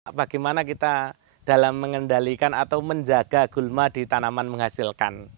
Bagaimana kita dalam mengendalikan atau menjaga gulma di tanaman menghasilkan.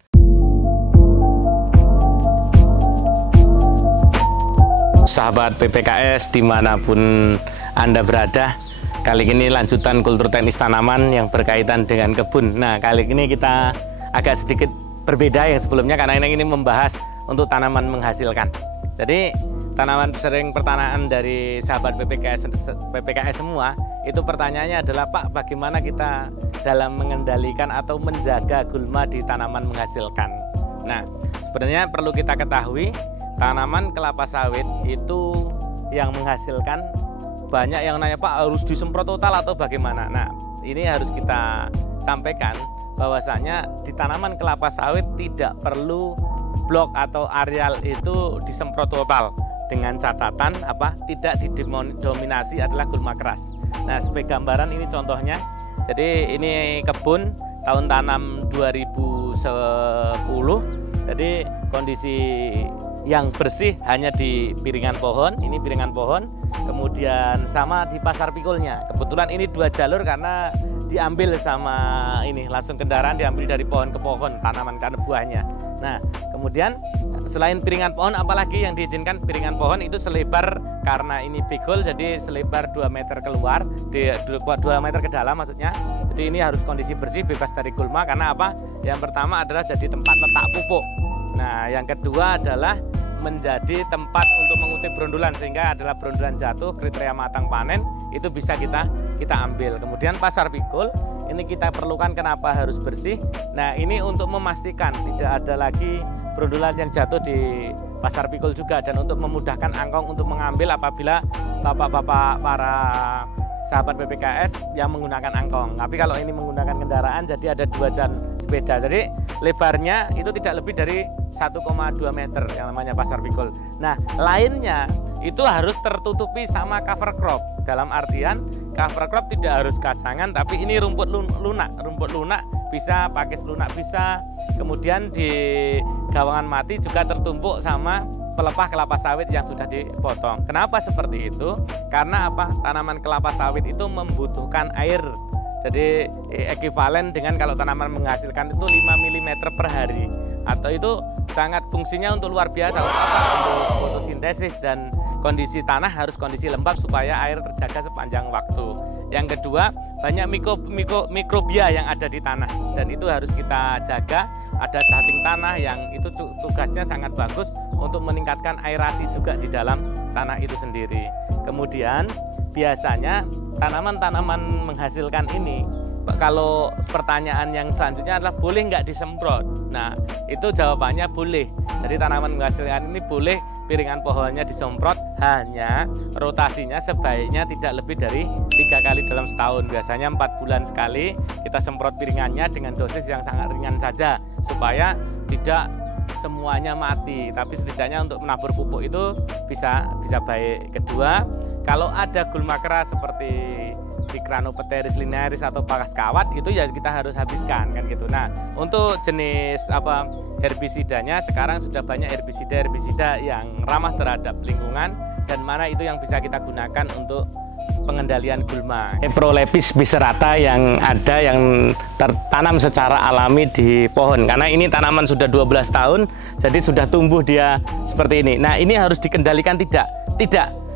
Sahabat PPKS dimanapun Anda berada, kali ini lanjutan kultur teknis tanaman yang berkaitan dengan kebun. Nah, kali ini kita agak sedikit berbeda yang sebelumnya karena ini membahas untuk tanaman menghasilkan. Jadi tanaman sering pertanyaan dari sahabat PPKS semua, itu pertanyaannya adalah, Pak, bagaimana kita dalam mengendalikan atau menjaga gulma di tanaman menghasilkan. Nah, sebenarnya perlu kita ketahui, tanaman kelapa sawit itu yang menghasilkan, banyak yang nanya, Pak, harus disemprot total atau bagaimana? Nah, ini harus kita sampaikan bahwasanya di tanaman kelapa sawit tidak perlu blok atau areal itu disemprot total, dengan catatan tidak didominasi adalah gulma keras. Nah, sebagai gambaran ini contohnya. Jadi ini kebun tahun tanam 2010. Jadi kondisi yang bersih hanya di piringan pohon, ini piringan pohon, kemudian sama di pasar pikulnya. Kebetulan ini 2 jalur karena diambil sama ini, langsung kendaraan diambil dari pohon ke pohon, tanaman karena buahnya. Nah, kemudian selain piringan pohon, apalagi yang diizinkan piringan pohon itu selebar, karena ini pikul jadi selebar 2 meter keluar, 2 meter ke dalam maksudnya. Jadi ini harus kondisi bersih, bebas dari gulma. Karena apa? Yang pertama adalah jadi tempat letak pupuk. Nah, yang kedua adalah menjadi tempat untuk mengutip berundulan, sehingga adalah berundulan jatuh, kriteria matang panen itu bisa kita ambil. Kemudian pasar pikul ini kita perlukan, kenapa harus bersih? Nah, ini untuk memastikan tidak ada lagi berundulan yang jatuh di pasar pikul juga, dan untuk memudahkan angkong untuk mengambil apabila bapak-bapak para sahabat PPKS yang menggunakan angkong. Tapi kalau ini menggunakan kendaraan, jadi ada 2 jalan sepeda. Jadi lebarnya itu tidak lebih dari 1,2 meter yang namanya pasar pikul. Nah, lainnya itu harus tertutupi sama cover crop. Dalam artian cover crop tidak harus kacangan, tapi ini rumput lunak. Rumput lunak bisa pakai selunak bisa. Kemudian di gawangan mati juga tertumpuk sama pelepah kelapa sawit yang sudah dipotong. Kenapa seperti itu? Karena apa? Tanaman kelapa sawit itu membutuhkan air. Jadi ekuivalen dengan kalau tanaman menghasilkan itu 5 mm per hari. Atau itu sangat fungsinya untuk luar biasa, untuk fotosintesis, dan kondisi tanah harus kondisi lembab supaya air terjaga sepanjang waktu. Yang kedua, banyak mikrobia yang ada di tanah, dan itu harus kita jaga. Ada cacing tanah yang itu tugasnya sangat bagus untuk meningkatkan aerasi juga di dalam tanah itu sendiri. Kemudian biasanya tanaman-tanaman menghasilkan ini, kalau pertanyaan yang selanjutnya adalah boleh nggak disemprot? Nah, itu jawabannya boleh. Jadi tanaman menghasilkan ini boleh piringan pohonnya disemprot, hanya rotasinya sebaiknya tidak lebih dari 3 kali dalam setahun. Biasanya 4 bulan sekali kita semprot piringannya dengan dosis yang sangat ringan saja, supaya tidak semuanya mati, tapi setidaknya untuk menabur pupuk itu bisa baik. Kedua, kalau ada gulma keras seperti Dicranopteris linearis atau pakas kawat, itu ya kita harus habiskan, kan gitu. Nah, untuk jenis herbisidanya sekarang sudah banyak herbisida yang ramah terhadap lingkungan, dan mana itu yang bisa kita gunakan untuk pengendalian gulma. Nephrolepis biserata yang ada yang tertanam secara alami di pohon, karena ini tanaman sudah 12 tahun, jadi sudah tumbuh dia seperti ini. Nah, ini harus dikendalikan tidak.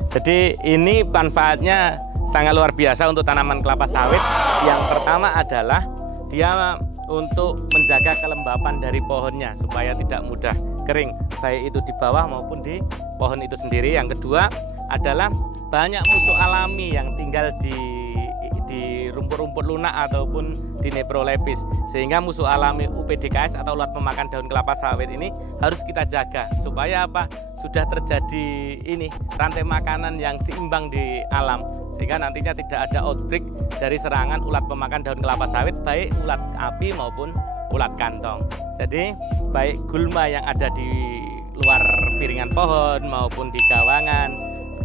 Jadi ini manfaatnya sangat luar biasa untuk tanaman kelapa sawit. Yang pertama adalah dia untuk menjaga kelembapan dari pohonnya supaya tidak mudah kering, baik itu di bawah maupun di pohon itu sendiri. Yang kedua adalah banyak musuh alami yang tinggal di rumput-rumput lunak ataupun di Nephrolepis, sehingga musuh alami UPDKS atau ulat pemakan daun kelapa sawit ini harus kita jaga supaya sudah terjadi ini rantai makanan yang seimbang di alam, sehingga nantinya tidak ada outbreak dari serangan ulat pemakan daun kelapa sawit, baik ulat api maupun ulat kantong. Jadi baik gulma yang ada di luar piringan pohon maupun di gawangan,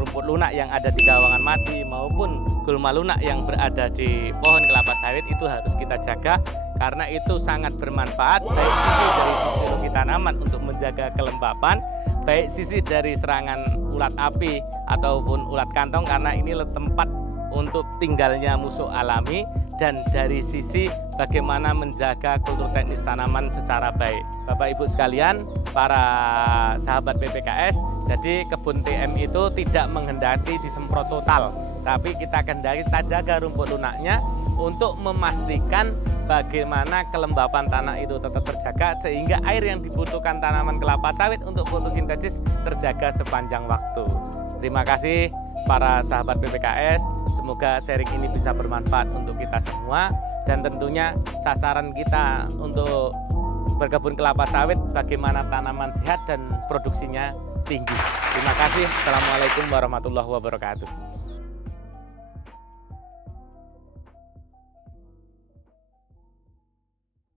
rumput lunak yang ada di gawangan mati maupun gulma lunak yang berada di pohon kelapa sawit itu harus kita jaga, karena itu sangat bermanfaat baik sisi dari fisiologi tanaman untuk menjaga kelembapan, baik sisi dari serangan ulat api ataupun ulat kantong, karena ini tempat untuk tinggalnya musuh alami, dan dari sisi bagaimana menjaga kultur teknis tanaman secara baik. Bapak Ibu sekalian, para sahabat PPKS, jadi kebun TM itu tidak menghendaki disemprot total, tapi kita kehendaki kita jaga rumput lunaknya untuk memastikan bagaimana kelembapan tanah itu tetap terjaga sehingga air yang dibutuhkan tanaman kelapa sawit untuk fotosintesis terjaga sepanjang waktu. Terima kasih para sahabat PPKS, semoga sharing ini bisa bermanfaat untuk kita semua, dan tentunya sasaran kita untuk berkebun kelapa sawit bagaimana tanaman sehat dan produksinya tinggi. Terima kasih. Assalamualaikum warahmatullahi wabarakatuh.